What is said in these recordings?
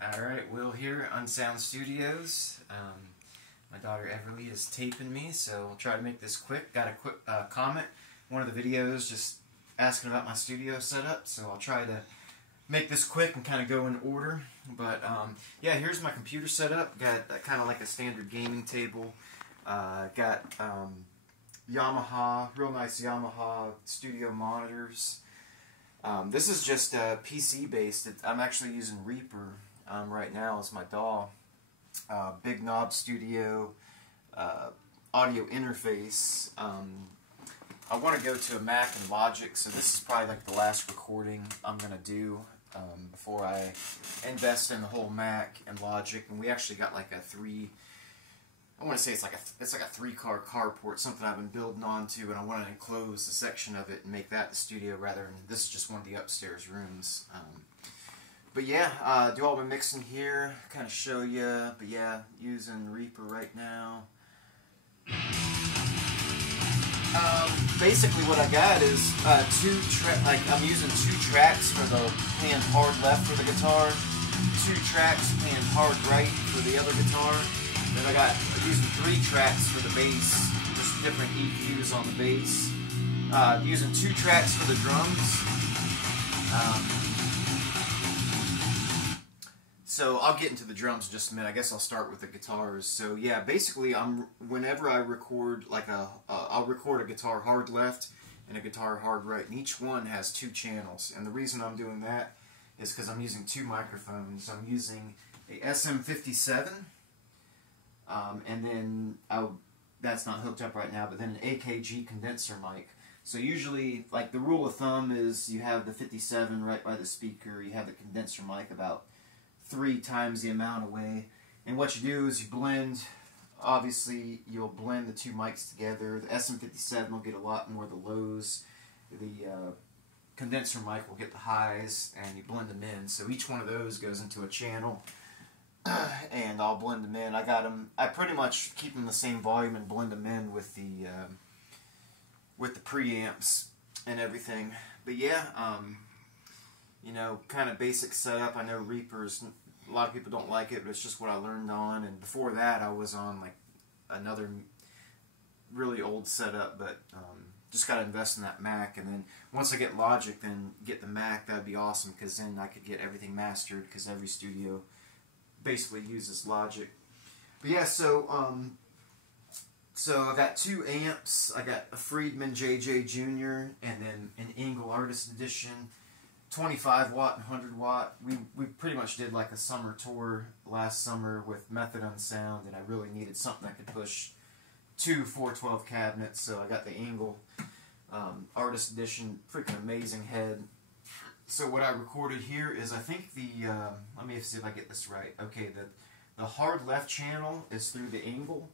Alright, Will here, Unsound Studios. My daughter Everly is taping me, so I'll try to make this quick. Got a quick comment, one of the videos just asking about my studio setup, so I'll try to make this quick and kind of go in order. But yeah, here's my computer setup. Got kind of like a standard gaming table. Got Yamaha, real nice Yamaha studio monitors. This is just PC based. I'm actually using Reaper right now as my DAW. Big Knob Studio audio interface. I want to go to a Mac and Logic, so this is probably like the last recording I'm going to do before I invest in the whole Mac and Logic. And we actually got like a I want to say it's like a 3-car carport, something I've been building onto, and I want to enclose a section of it and make that the studio rather than this is just one of the upstairs rooms. But yeah, do all my mixing here, kind of show you. But yeah, using Reaper right now. Basically, what I got is I'm using 2 tracks for the playing hard left for the guitar, 2 tracks playing hard right for the other guitar. Then I'm using 3 tracks for the bass, just different EQs on the bass. Using 2 tracks for the drums. So I'll get into the drums in just a minute. I guess I'll start with the guitars. So yeah, basically, whenever I record I'll record a guitar hard left and a guitar hard right, and each one has 2 channels. And the reason I'm doing that is because I'm using 2 microphones. I'm using a SM57. And then that's not hooked up right now, but then an AKG condenser mic. So usually, like the rule of thumb is you have the 57 right by the speaker, you have the condenser mic about 3 times the amount away. And what you do is you blend, obviously you'll blend the 2 mics together. The SM57 will get a lot more of the lows, the condenser mic will get the highs, and you blend them in. So each one of those goes into a channel. And I'll blend them in. I pretty much keep them the same volume and blend them in with the preamps and everything. But yeah, you know, kind of basic setup. I know Reaper's, a lot of people don't like it, but it's just what I learned on. And before that, I was on like another really old setup, but just got to invest in that Mac. And then once I get Logic, then get the Mac. That'd be awesome, because then I could get everything mastered, because every studio basically uses Logic. But yeah, so I got 2 amps. I got a Friedman JJ Jr. and then an Engel Artist Edition, 25 watt and 100 watt. We pretty much did like a summer tour last summer with Methadone Sound, and I really needed something that could push 2 412 cabinets, so I got the Engel Artist Edition. Freaking amazing head. So what I recorded here is, I think let me see if I get this right. Okay, the hard left channel is through the Engel,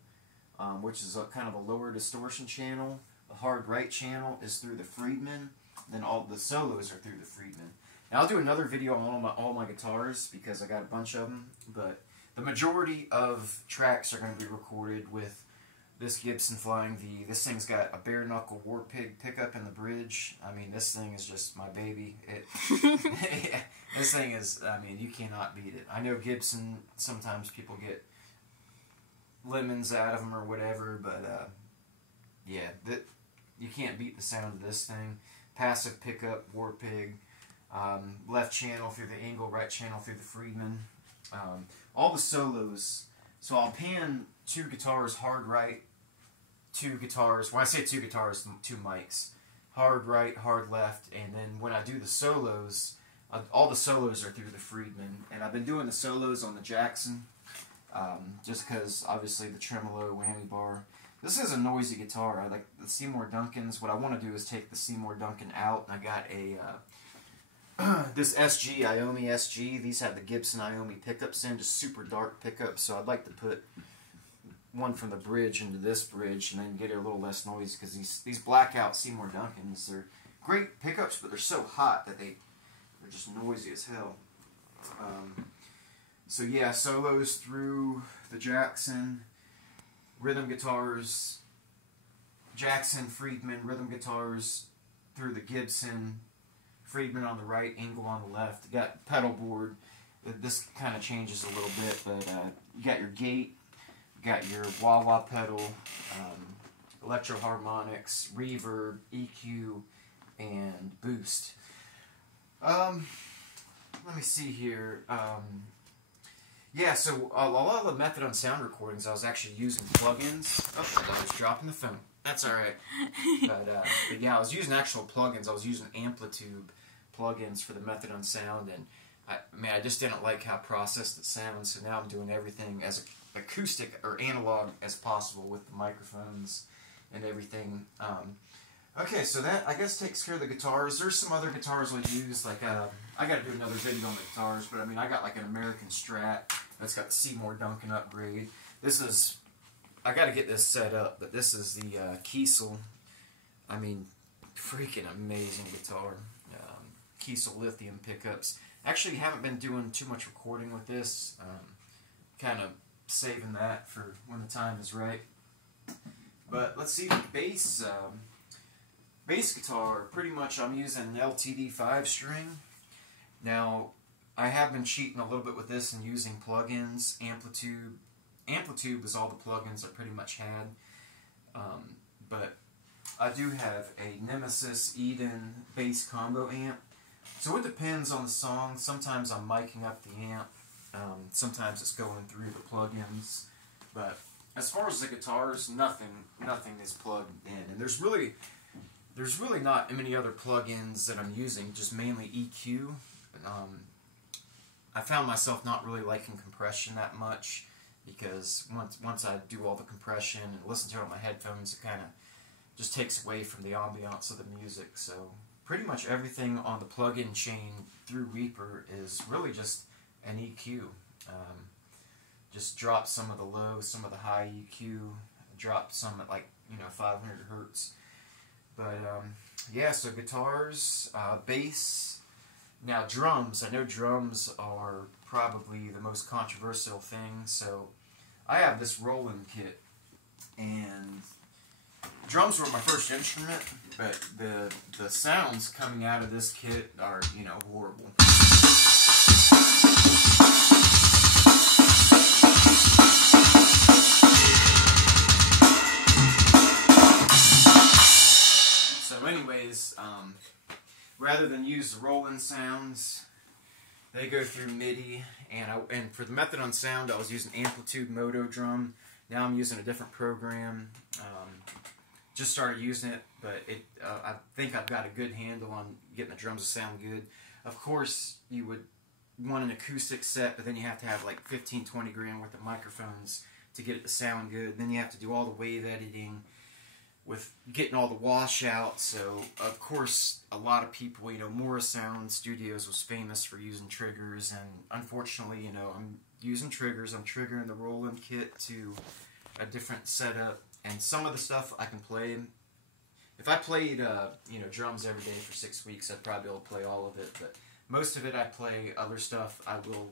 which is kind of a lower distortion channel. The hard right channel is through the Friedman. Then all the solos are through the Friedman. Now I'll do another video on all my guitars, because I got a bunch of them. But the majority of tracks are going to be recorded with this Gibson Flying V. This thing's got a bare knuckle War Pig pickup in the bridge. I mean, this thing is just my baby. Yeah, this thing is, I mean, you cannot beat it. I know Gibson, sometimes people get lemons out of them or whatever, but yeah, you can't beat the sound of this thing. Passive pickup, War Pig, left channel through the Engel, right channel through the Friedman. All the solos. So I'll pan 2 guitars hard right, 2 guitars, when I say 2 guitars, 2 mics, hard right, hard left, and then when I do the solos, all the solos are through the Friedman. And I've been doing the solos on the Jackson, just because obviously the tremolo, whammy bar. This is a noisy guitar. I like the Seymour Duncans. What I want to do is take the Seymour Duncan out, and I got this SG, Iommi SG. These have the Gibson Iommi pickups in, just super dark pickups, so I'd like to put one from the bridge into this bridge and then get it a little less noise, because these blackout Seymour Duncans, they're great pickups, but they're so hot that they're just noisy as hell. So yeah, solos through the Jackson, rhythm guitars, Jackson, Friedman, rhythm guitars through the Gibson, Friedman on the right, Engel on the left. Got pedal board. This kind of changes a little bit, but you got your gate, you got your wah-wah pedal, electro harmonics, reverb, EQ, and boost. Let me see here. Yeah, so a lot of the Method on Sound recordings, I was actually using plugins. Oh, I was dropping the phone. That's all right. But yeah, I was using actual plugins. I was using Amplitude plugins for the Method on Sound, and I just didn't like how processed it sounds. So now I'm doing everything as acoustic or analog as possible with the microphones and everything. Okay, so that, I guess, takes care of the guitars. There's some other guitars I use, like, I gotta do another video on the guitars, but I mean, I got like an American Strat that's got the Seymour Duncan upgrade. This is, I gotta get this set up, but this is the Kiesel. I mean, freaking amazing guitar. Kiesel lithium pickups. Actually, haven't been doing too much recording with this. Kind of saving that for when the time is right. But let's see, the bass. Bass guitar, pretty much I'm using an LTD 5-string. Now, I have been cheating a little bit with this and using plugins. Amplitude was all the plugins I pretty much had. But I do have a Nemesis Eden bass combo amp. So it depends on the song. Sometimes I'm miking up the amp. Sometimes it's going through the plugins. But as far as the guitars, nothing is plugged in. And there's really not many other plugins that I'm using, just mainly EQ. I found myself not really liking compression that much, because once I do all the compression and listen to it on my headphones, it kind of just takes away from the ambiance of the music. So pretty much everything on the plug-in chain through Reaper is really just an EQ. Just drop some of the low, some of the high EQ, drop some at 500 hertz. But yeah, so guitars, bass. Now drums, I know drums are probably the most controversial thing, so I have this Roland kit, and drums were my first instrument, but the sounds coming out of this kit are, horrible. So anyways, rather than use the Roland sounds, they go through MIDI, and for the Method on Sound, I was using Amplitude Moto Drum. Now I'm using a different program. Just started using it, but I think I've got a good handle on getting the drums to sound good. Of course, you would want an acoustic set, but then you have to have like 15-20 grand worth of microphones to get it to sound good. Then you have to do all the wave editing with getting all the washouts. So of course, a lot of people, Morris Sound Studios was famous for using triggers, and unfortunately, I'm using triggers. I'm triggering the Roland kit to a different setup, and some of the stuff I can play. If I played, drums every day for 6 weeks, I'd probably be able to play all of it. But most of it, I play. Other stuff, I will,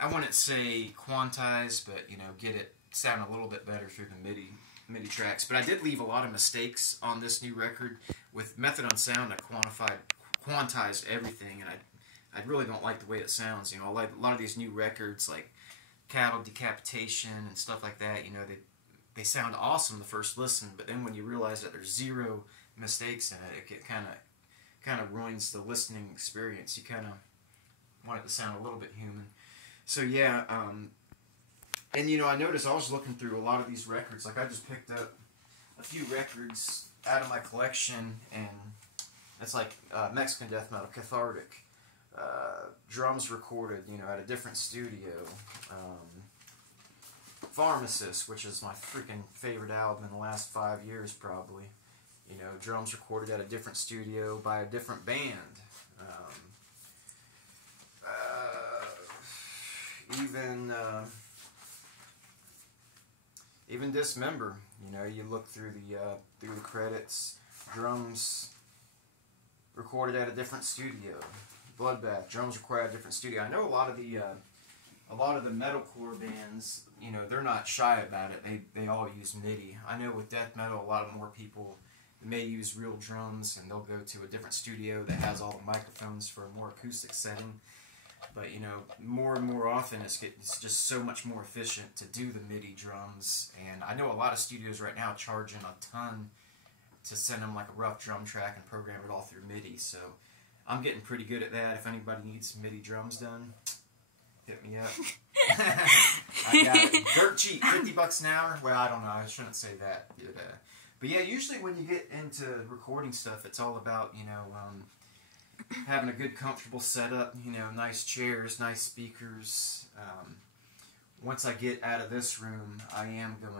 I wouldn't say quantize, but get it sound a little bit better through the MIDI tracks. But I did leave a lot of mistakes on this new record. With Method on Sound, I quantized everything, and I really don't like the way it sounds. I like a lot of these new records, like Cattle Decapitation and stuff like that. They sound awesome the first listen, but then when you realize that there's zero mistakes in it, it kind of ruins the listening experience. You kind of want it to sound a little bit human. So yeah. And I noticed I was looking through a lot of these records. Like I just picked up a few records out of my collection, and it's like Mexican death metal, Cathartic, drums recorded, at a different studio. Pharmacist, which is my freaking favorite album in the last 5 years, probably. Drums recorded at a different studio by a different band. Even Dismember, you look through the credits, drums recorded at a different studio. Bloodbath, drums recorded at a different studio. I know a lot of the metalcore bands, they're not shy about it. They all use MIDI. I know with death metal, a lot more people, may use real drums, and they'll go to a different studio that has all the microphones for a more acoustic setting. But, you know, more and more often it's just so much more efficient to do the MIDI drums. And I know a lot of studios right now charging a ton to send them like a rough drum track and program it all through MIDI. So I'm getting pretty good at that. If anybody needs MIDI drums done, hit me up. I got it. Dirt cheap, $50 an hour. Well, I don't know. I shouldn't say that. But yeah, usually when you get into recording stuff, it's all about, you know, having a good, comfortable setup, you know, nice chairs, nice speakers. Once I get out of this room, I am going